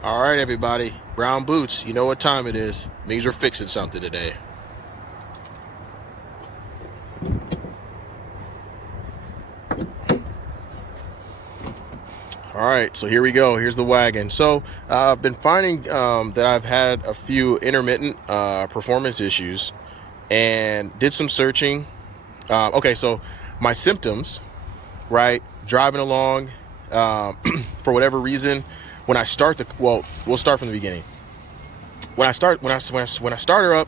All right, everybody. Brown boots. You know what time it is. Means we're fixing something today. All right, so here we go. Here's the wagon. So I've been finding that I've had a few intermittent performance issues and did some searching. Okay, so my symptoms, right? Driving along, for whatever reason, when I start we'll start from the beginning. When I start her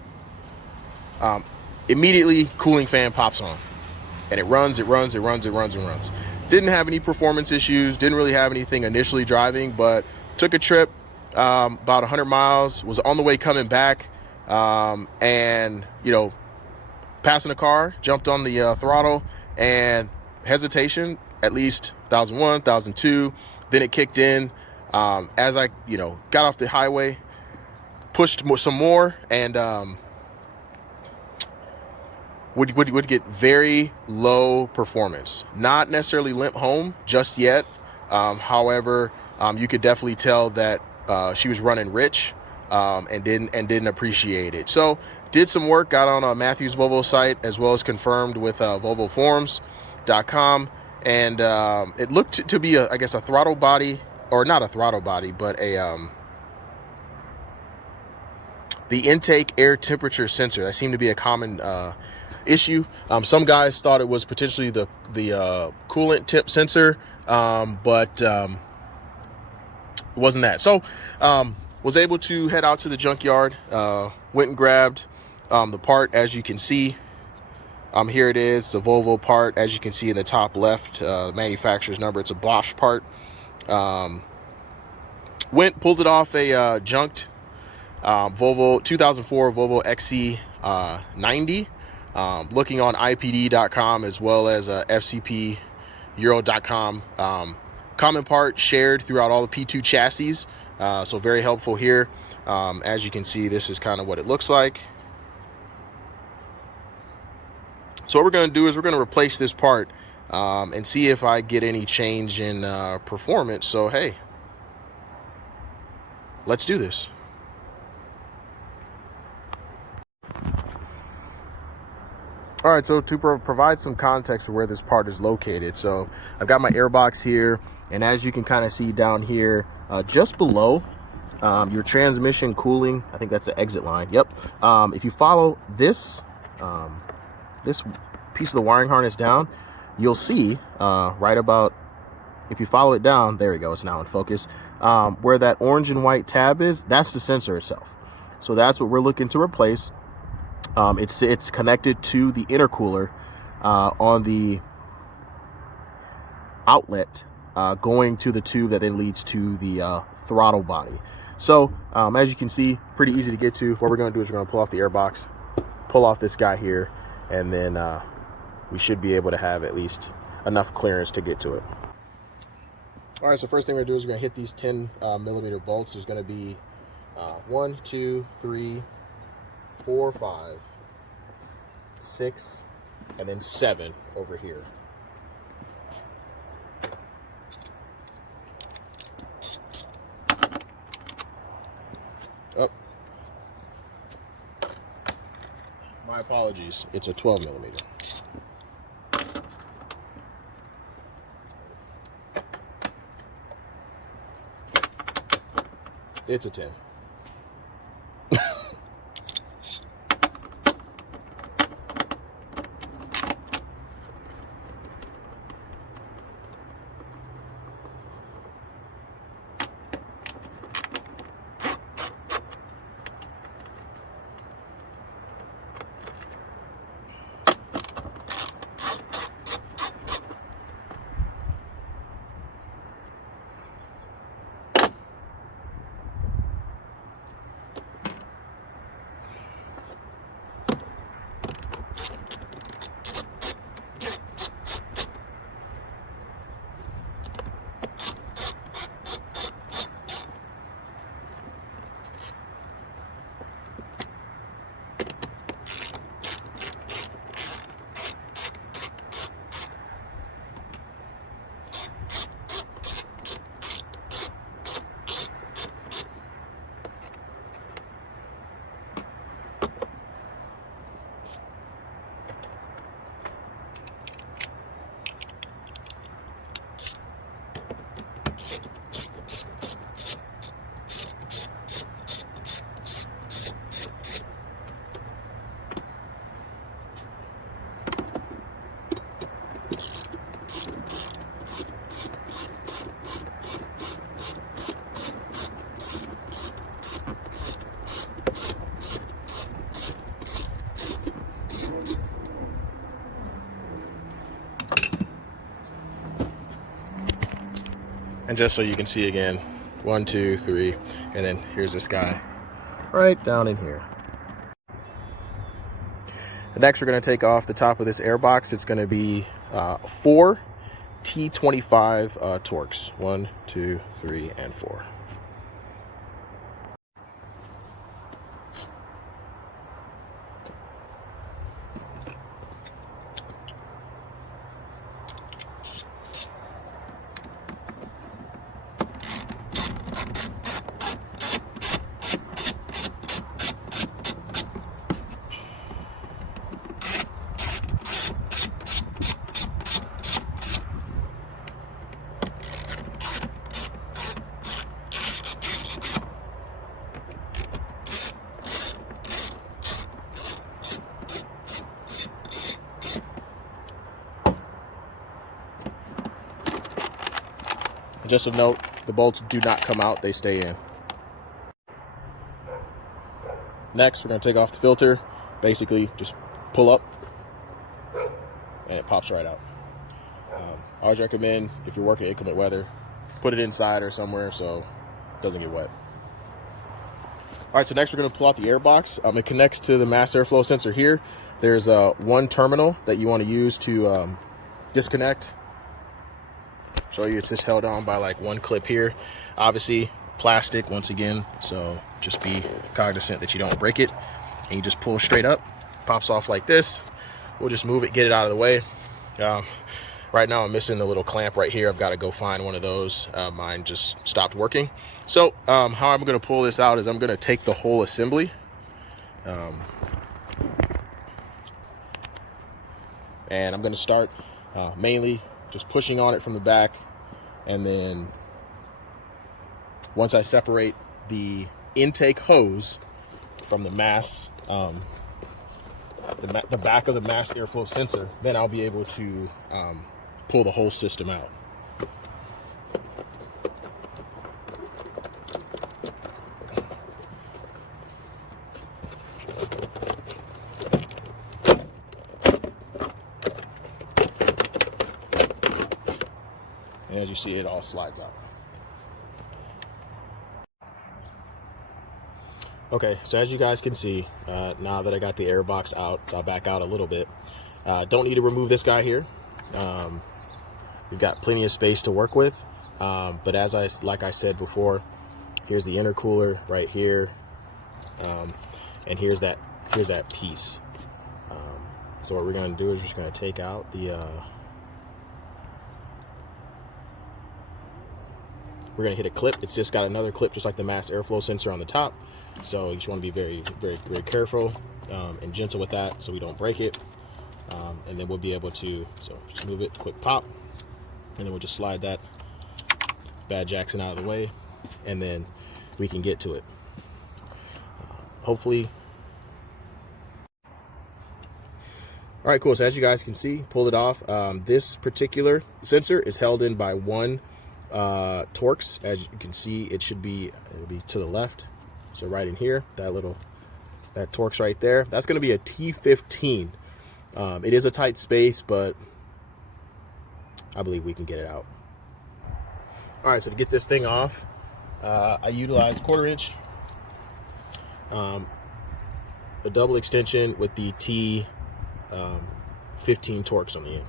up, immediately cooling fan pops on, and it runs. Didn't have any performance issues. Didn't really have anything initially driving, but took a trip about 100 miles. Was on the way coming back, and passing a car, jumped on the throttle, and hesitation, at least 1,001, 1,002. Then it kicked in as I got off the highway, pushed some more, and would get very low performance. Not necessarily limp home just yet. However, you could definitely tell that she was running rich and didn't appreciate it. So did some work, got on Matthew's Volvo site, as well as confirmed with volvoforums.com, and it looked to be I guess a throttle body, or not a throttle body, but the intake air temperature sensor. That seemed to be a common issue. Some guys thought it was potentially the coolant tip sensor, but it wasn't that. So was able to head out to the junkyard, went and grabbed the part. As you can see, here it is, the Volvo part. As you can see in the top left, manufacturer's number, it's a Bosch part. Pulled it off a junked Volvo 2004 Volvo XC90. Looking on IPD.com as well as FCPEuro.com. Common part shared throughout all the P2 chassis, so very helpful here. As you can see, this is kind of what it looks like. So what we're going to do is we're going to replace this part and see if I get any change in performance. So hey, let's do this. All right, so to provide some context for where this part is located, so I've got my airbox here, and as you can kind of see down here, just below your transmission cooling, I think that's the exit line. Yep. If you follow this this piece of the wiring harness down, you'll see right about, if you follow it down, there we go, it's now in focus, where that orange and white tab is, that's the sensor itself. So that's what we're looking to replace. It's connected to the intercooler on the outlet, going to the tube that then leads to the throttle body. So as you can see, pretty easy to get to. What we're going to do is we're going to pull off the airbox, pull off this guy here, and then we should be able to have at least enough clearance to get to it. All right, so first thing we're going to do is we're going to hit these 10 millimeter bolts. There's going to be 1, 2, 3, 4, 5, 6, and then 7 over here. Oh, my apologies. It's a 12 millimeter. It's a 10. And just so you can see again, 1, 2, 3, and then here's this guy right down in here. Next, we're going to take off the top of this air box. It's going to be 4 T25 Torx. 1, 2, 3, and 4. Just a note, the bolts do not come out, they stay in. Next, we're going to take off the filter. Basically, just pull up, and it pops right out. I always recommend, if you're working inclement weather, put it inside or somewhere so it doesn't get wet. All right, so next we're going to pull out the air box. It connects to the mass airflow sensor here. There's one terminal that you want to use to disconnect. Show you, it's just held on by like one clip here. Obviously plastic once again, so just be cognizant that you don't break it. And you just pull straight up, pops off like this. We'll just move it, get it out of the way. Right now I'm missing the little clamp right here. I've got to go find one of those. Mine just stopped working. So how I'm going to pull this out is I'm going to take the whole assembly, and I'm going to start mainly just pushing on it from the back, and then once I separate the intake hose from the mass, the back of the mass airflow sensor, then I'll be able to pull the whole system out. And as you see, it all slides out. Okay, so as you guys can see, now that I got the air box out, so I'll back out a little bit. Don't need to remove this guy here. We've got plenty of space to work with. But like I said before, here's the intercooler right here, and here's that piece. So what we're going to do is we're just going to take out the. We're going to hit a clip. It's just got another clip just like the mass airflow sensor on the top. So you just want to be very, very, very careful and gentle with that so we don't break it. And then we'll be able to, so just move it, quick pop, and then we'll just slide that bad Jackson out of the way, and then we can get to it. Hopefully. All right, cool. So as you guys can see, pulled it off. This particular sensor is held in by one Torx. As you can see, it'll be to the left. So right in here, that Torx right there, that's going to be a T15. It is a tight space, but I believe we can get it out. All right, so to get this thing off, I utilize 1/4 inch, a double extension with the T15 Torx on the end.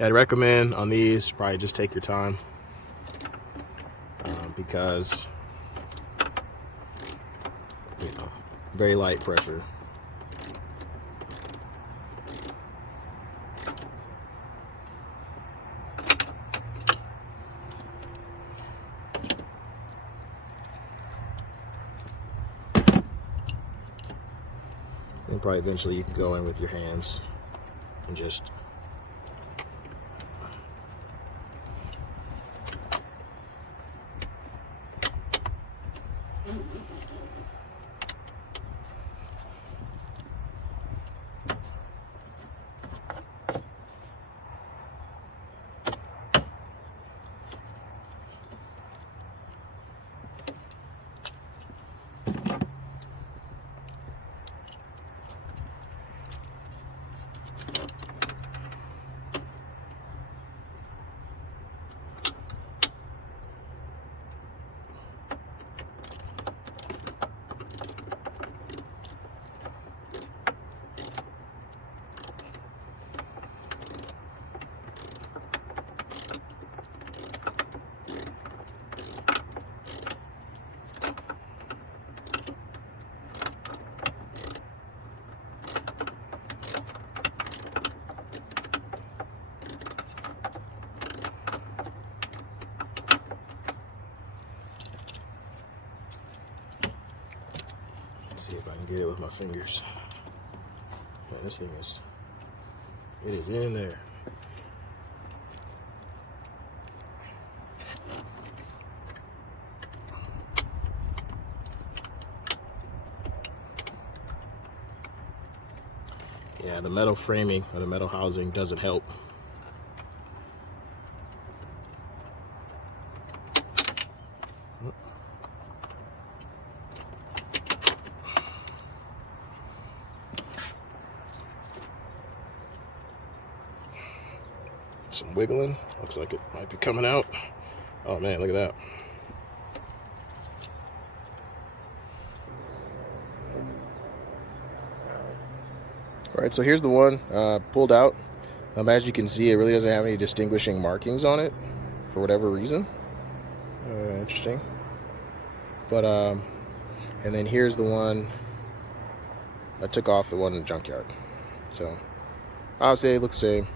I'd recommend on these, probably just take your time, because, very light pressure. And probably eventually you can go in with your hands and just Get it with my fingers. Man, this thing is, it is in there. Yeah, the metal framing or the metal housing doesn't help. Some wiggling. Looks like it might be coming out. Oh man, look at that. All right, so here's the one pulled out. As you can see, it really doesn't have any distinguishing markings on it for whatever reason. Interesting. But and then here's the one I took off, the one in the junkyard. So I would say it looks the same.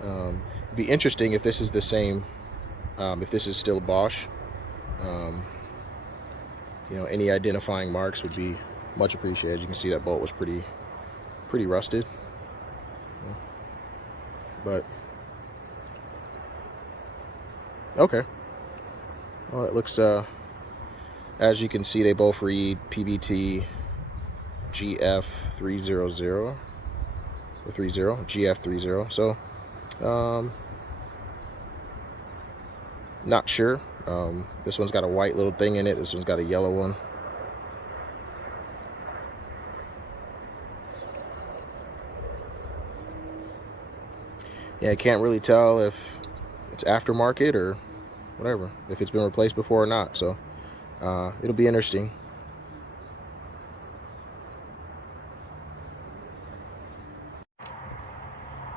It'd be interesting if this is the same, if this is still Bosch. You know, any identifying marks would be much appreciated. As you can see, that bolt was pretty rusted. But okay. Well, it looks, as you can see, they both read PBT GF300 or 30 GF30. So not sure. This one's got a white little thing in it. This one's got a yellow one. Yeah, I can't really tell if it's aftermarket or whatever, if it's been replaced before or not. So it'll be interesting.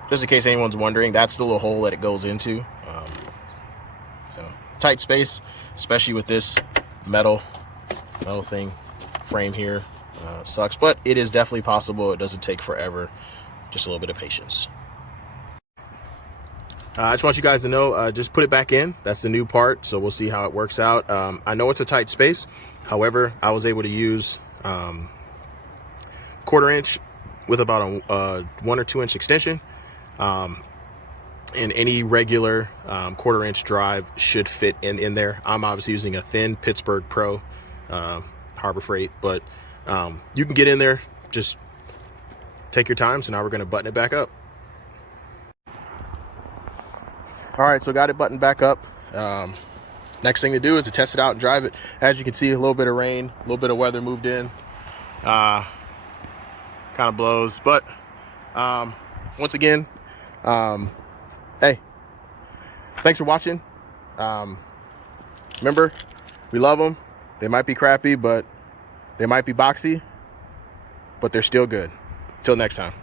Just in case anyone's wondering, that's the little hole that it goes into. So tight space, especially with this metal thing frame here. Sucks, but it is definitely possible. It doesn't take forever. Just a little bit of patience. I just want you guys to know, just put it back in. That's the new part, so we'll see how it works out. I know it's a tight space. However, I was able to use 1/4 inch with about a 1 or 2 inch extension. And any regular 1/4 inch drive should fit in there. I'm obviously using a thin Pittsburgh Pro Harbor Freight, but you can get in there. Just take your time. So now we're going to button it back up. All right, so got it buttoned back up. Next thing to do is to test it out and drive it. As you can see, a little bit of rain, a little bit of weather moved in. Kind of blows, but once again, hey, thanks for watching. Remember, we love them. They might be crappy, but they might be boxy, but they're still good. Till next time.